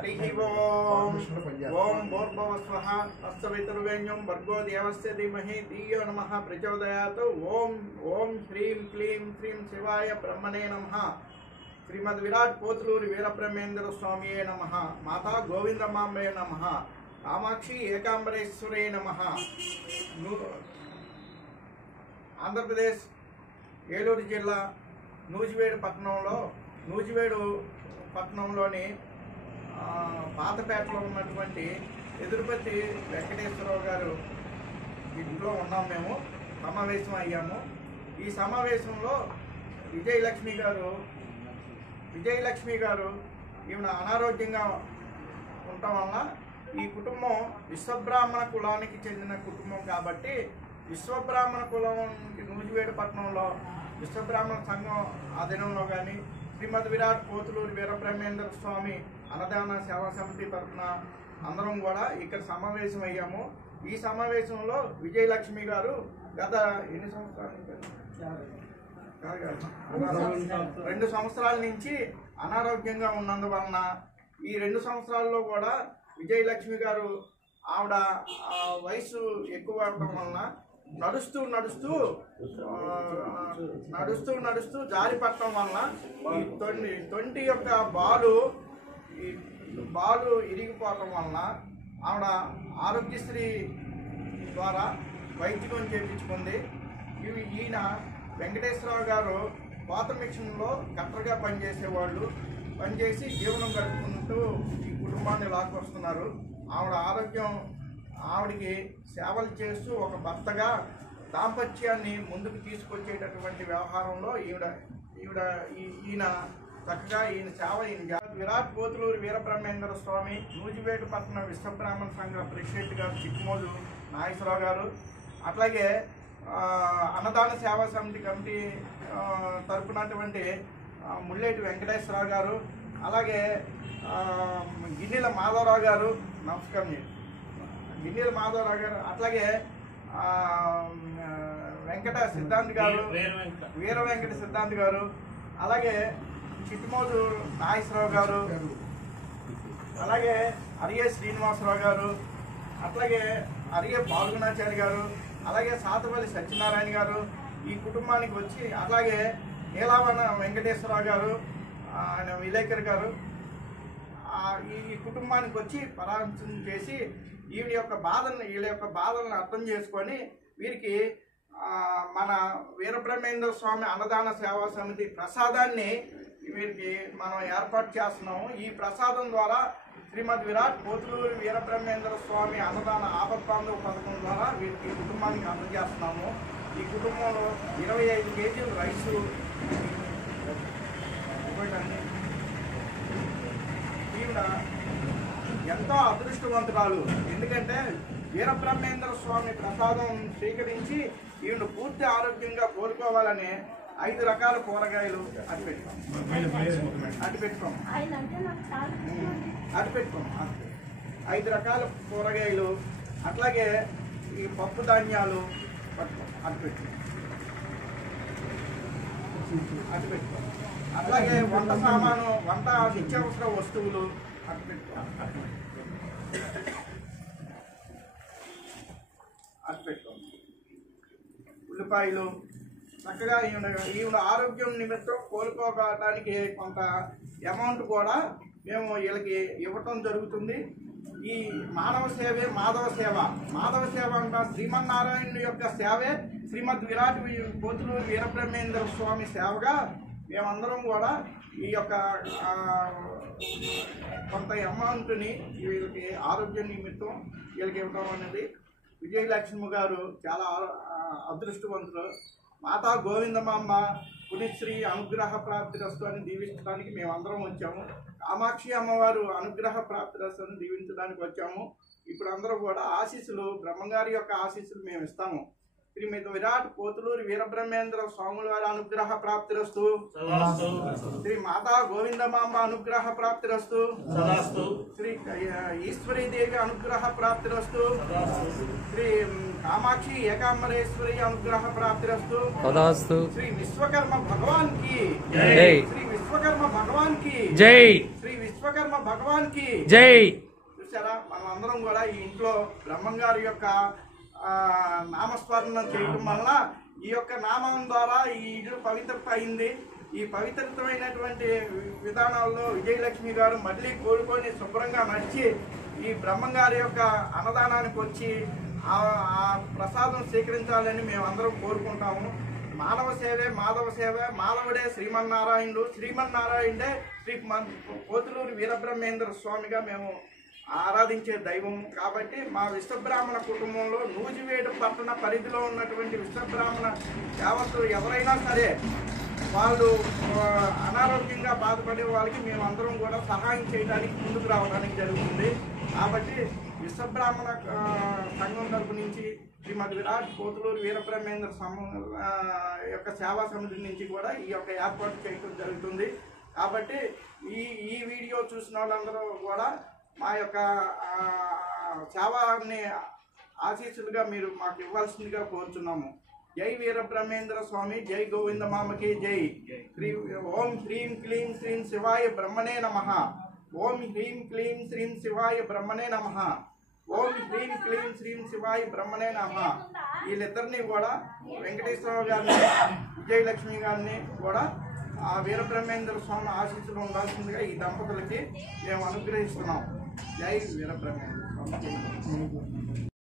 हरि ओम ओम भूर्भुवस्वः तत्सवितुर्वरेण्यं भर्गो देवस्य धीमहि धियो नमः प्रचोदयात्। ओम ओम श्रीं क्लीं श्रीं शिवाय ब्रह्मणे नमः। श्रीमद् विराट पोतलूरी वीरब्रह्मेंद्र स्वामिये नमः। माता गोविंदमांबे नमः। कामाक्षी एकांबरेश्वरे नमः। आंध्र प्रदेश ఏలూరు జిల్లా నూజివేడు పట్టణంలోని పాతపేటలో ఉన్నటువంటి ఎదురుపతి వెంకటేశ్వరరావు గారు ఇంట్లో ఉన్నాం. మేము సమావేశం అయ్యాము. ఈ సమావేశంలో విజయలక్ష్మి గారు ఈమె అనారోగ్యంగా ఉండటం వల్ల ఈ కుటుంబం విశ్వబ్రాహ్మణ కులానికి చెందిన కుటుంబం కాబట్టి విశ్వబ్రాహ్మణ కులానికి నూజివేడు పట్టణంలో విశ్వబ్రాహ్మణ సంఘం ఆధీనంలో కానీ శ్రీమద్ విరాట్ పోతులూరి వీరబ్రహ్మేంద్ర స్వామి అన్నదాన సేవా సమితి తరఫున అందరం కూడా ఇక్కడ సమావేశం అయ్యాము. ఈ సమావేశంలో విజయలక్ష్మి గారు గత ఎన్ని సంవత్సరాల నుంచి 2 సంవత్సరాల నుంచి అనారోగ్యంగా ఉన్నందువలన ఈ 2 సంవత్సరాల్లో కూడా విజయలక్ష్మి గారు ఆవిడ వయసు ఎక్కువ అవడం వలన నడుస్తూ జారి పట్టడం వలన ఈ తొంటి యొక్క బాలు ఇరిగిపోవటం వలన ఆవిడ ఆరోగ్యశ్రీ ద్వారా వైద్యం చేయించుకుంది. ఈయన వెంకటేశ్వరరావు గారు కోత మిషన్లో కట్టర్గా పనిచేసి జీవనం గడుపుకుంటూ ఈ కుటుంబాన్ని లాక్కొస్తున్నారు. ఆవిడికి సేవలు చేస్తూ ఒక భర్తగా దాంపత్యాన్ని ముందుకు తీసుకొచ్చేటటువంటి వ్యవహారంలో ఈయన సేవ విరాట్ పోతులూరి వీరబ్రహ్మేంద్ర స్వామి నూజివేడు పట్టణ విశ్వబ్రాహ్మణ సంఘ ప్రెసిడెంట్ గారు చిక్కుమోదు నాగేశ్వరరావు గారు, అట్లాగే అన్నదాన సేవా సమితి కమిటీ తరపునటువంటి ముల్లేటి వెంకటేశ్వరరావు గారు, అలాగే గిన్నెల మాధవరావు గారు, నమస్కారం గిన్నెల మాధవరావు గారు, అట్లాగే వెంకట సిద్ధాంత్ గారు, వీర వెంకట సిద్ధాంత్ గారు, అలాగే చిట్టుమోదు నాగేశ్వరరావు గారు, అలాగే అరియే శ్రీనివాసరావు గారు, అట్లాగే అరియే పాల్గొనాచారి గారు, అలాగే సాతపల్లి సత్యనారాయణ గారు ఈ కుటుంబానికి వచ్చి, అలాగే నీలావన వెంకటేశ్వరరావు గారు, ఆయన విలేకర్ గారు ఈ కుటుంబానికి వచ్చి పరామర్శం చేసి వీళ్ళ యొక్క బాధలను అర్థం చేసుకొని వీరికి మన వీరబ్రహ్మేంద్ర స్వామి అన్నదాన సేవా సమితి ప్రసాదాన్ని వీరికి మనం ఏర్పాటు చేస్తున్నాము. ఈ ప్రసాదం ద్వారా శ్రీమద్ విరాట్ పోతులూరి వీరబ్రహ్మేంద్ర స్వామి అన్నదాన ఆపద్బాంధవ పథకం ద్వారా వీరికి కుటుంబానికి అందజేస్తున్నాము. ఈ కుటుంబంలో 25 కేజీలు రైసు ఈవిడ ఎంతో అదృష్టవంతురాలు. ఎందుకంటే వీరబ్రహ్మేంద్ర స్వామి ప్రసాదం స్వీకరించి ఈవిడ పూర్తి ఆరోగ్యంగా కోరుకోవాలని 5 రకాల కూరగాయలు అటు పెట్టుకోం 5 రకాల కూరగాయలు, అట్లాగే ఈ పప్పు ధాన్యాలు అటు పెట్టుకోం, అట్లాగే వంట సామాను, వంట నిత్యావసర వస్తువులు అటు పెట్టుకోం. ఉల్లిపాయలు చక్కగా ఈవిడ ఆరోగ్యం నిమిత్తం కోలుకోవడానికి కొంత అమౌంట్ కూడా మేము వీళ్ళకి ఇవ్వటం జరుగుతుంది. ఈ మానవ సేవే మాధవ సేవ అంట శ్రీమన్నారాయణుడి యొక్క సేవే శ్రీమద్ విరాట్ పోతులూరి వీరబ్రహ్మేంద్ర స్వామి సేవగా మేమందరం కూడా ఈ యొక్క కొంత అమౌంట్ని వీళ్ళకి ఆరోగ్య నిమిత్తం వీళ్ళకి ఇవ్వడం అనేది. విజయలక్ష్మి గారు చాలా అదృష్టవంతులు. మాతా గోవిందమాంబ పునిశ్రీ అనుగ్రహ ప్రాప్తిరస్తు అని దీవించడానికి మేమందరం వచ్చాము. కామాక్షి అమ్మవారు అనుగ్రహ ప్రాప్తిరస్తు అని దీవించడానికి వచ్చాము. ఇప్పుడు అందరూ కూడా ఆశీస్సులు, బ్రహ్మంగారి యొక్క ఆశీస్సులు మేము ఇస్తాము. శ్రీమద్ విరాట్ పోతులూరి వీరబ్రహ్మేంద్ర స్వాముల వారి అనుగ్రహ ప్రాప్తిరస్తు, శ్రీ మాతా గోవిందమాంబ అనుగ్రహ ప్రాప్తిరస్తు, శ్రీ ఈశ్వరీదేవి అనుగ్రహ ప్రాప్తిరస్తు, శ్రీ కామాక్షి ఏకాంబరేశ్వరి అనుగ్రహ ప్రాప్తిరస్తు, శ్రీ విశ్వకర్మ భగవాన్ కి జై, శ్రీ విశ్వకర్మ భగవాన్ కి జై, శ్రీ విశ్వకర్మ భగవాన్కి జై. చూసారా, మనందరం కూడా ఈ ఇంట్లో బ్రహ్మంగారి యొక్క నామస్మరణ చేయడం వలన ఈ యొక్క నామం ద్వారా ఈ ఇల్లు పవిత్రత అయింది. ఈ పవిత్రమైనటువంటి విధానాల్లో విజయలక్ష్మి గారు మళ్ళీ కోలుకొని శుభ్రంగా నడిచి ఈ బ్రహ్మంగారి యొక్క అన్నదానానికి వచ్చి ఆ ప్రసాదం స్వీకరించాలని మేమందరం కోరుకుంటాము. మానవ సేవే మాధవ సేవ, మాధవుడే శ్రీమన్నారాయణుడు, శ్రీమన్నారాయణుడే శ్రీ పోతులూరు వీరబ్రహ్మేంద్ర స్వామిగా మేము ఆరాధించే దైవము. కాబట్టి మా విశ్వబ్రాహ్మణ కుటుంబంలో నూజివేడు పట్టణ పరిధిలో ఉన్నటువంటి విశ్వబ్రాహ్మణ యావత్తు ఎవరైనా సరే వాళ్ళు అనారోగ్యంగా బాధపడే వాళ్ళకి మేమందరం కూడా సహాయం చేయడానికి ముందుకు రావడానికి జరుగుతుంది. కాబట్టి విశ్వబ్రాహ్మణ సంఘం తరపు నుంచి శ్రీమతి విరాట్ పోతులూరు వీరబ్రహ్మేంద్ర యొక్క సేవా సమితి నుంచి కూడా ఈ యొక్క ఏర్పాటు చేయడం జరుగుతుంది. కాబట్టి ఈ వీడియో చూసిన వాళ్ళందరూ కూడా మా యొక్క సేవాన్ని ఆశీస్సులుగా మీరు మాకు ఇవ్వాల్సిందిగా కోరుచున్నాము. జై వీరబ్రహ్మేంద్ర స్వామి, జై గోవిందమామకి జై. ఓం హ్రీం క్లీం శ్రీం శివాయ బ్రహ్మణే నమః. ఓం హ్రీం క్లీం శ్రీం శివాయ బ్రహ్మణే నమః. ఓం హ్రీం క్లీం శ్రీం శివాయ బ్రహ్మణే నమః. వీళ్ళిద్దరినీ కూడా వెంకటేశ్వర గారిని, విజయలక్ష్మి గారిని కూడా ఆ వీరబ్రహ్మేంద్ర స్వామి ఆశీస్సులు ఉండాల్సిందిగా ఈ దంపతులకి మేము అనుగ్రహిస్తున్నాం. జై వీరబ్రహ్మేంద్ర స్వామి.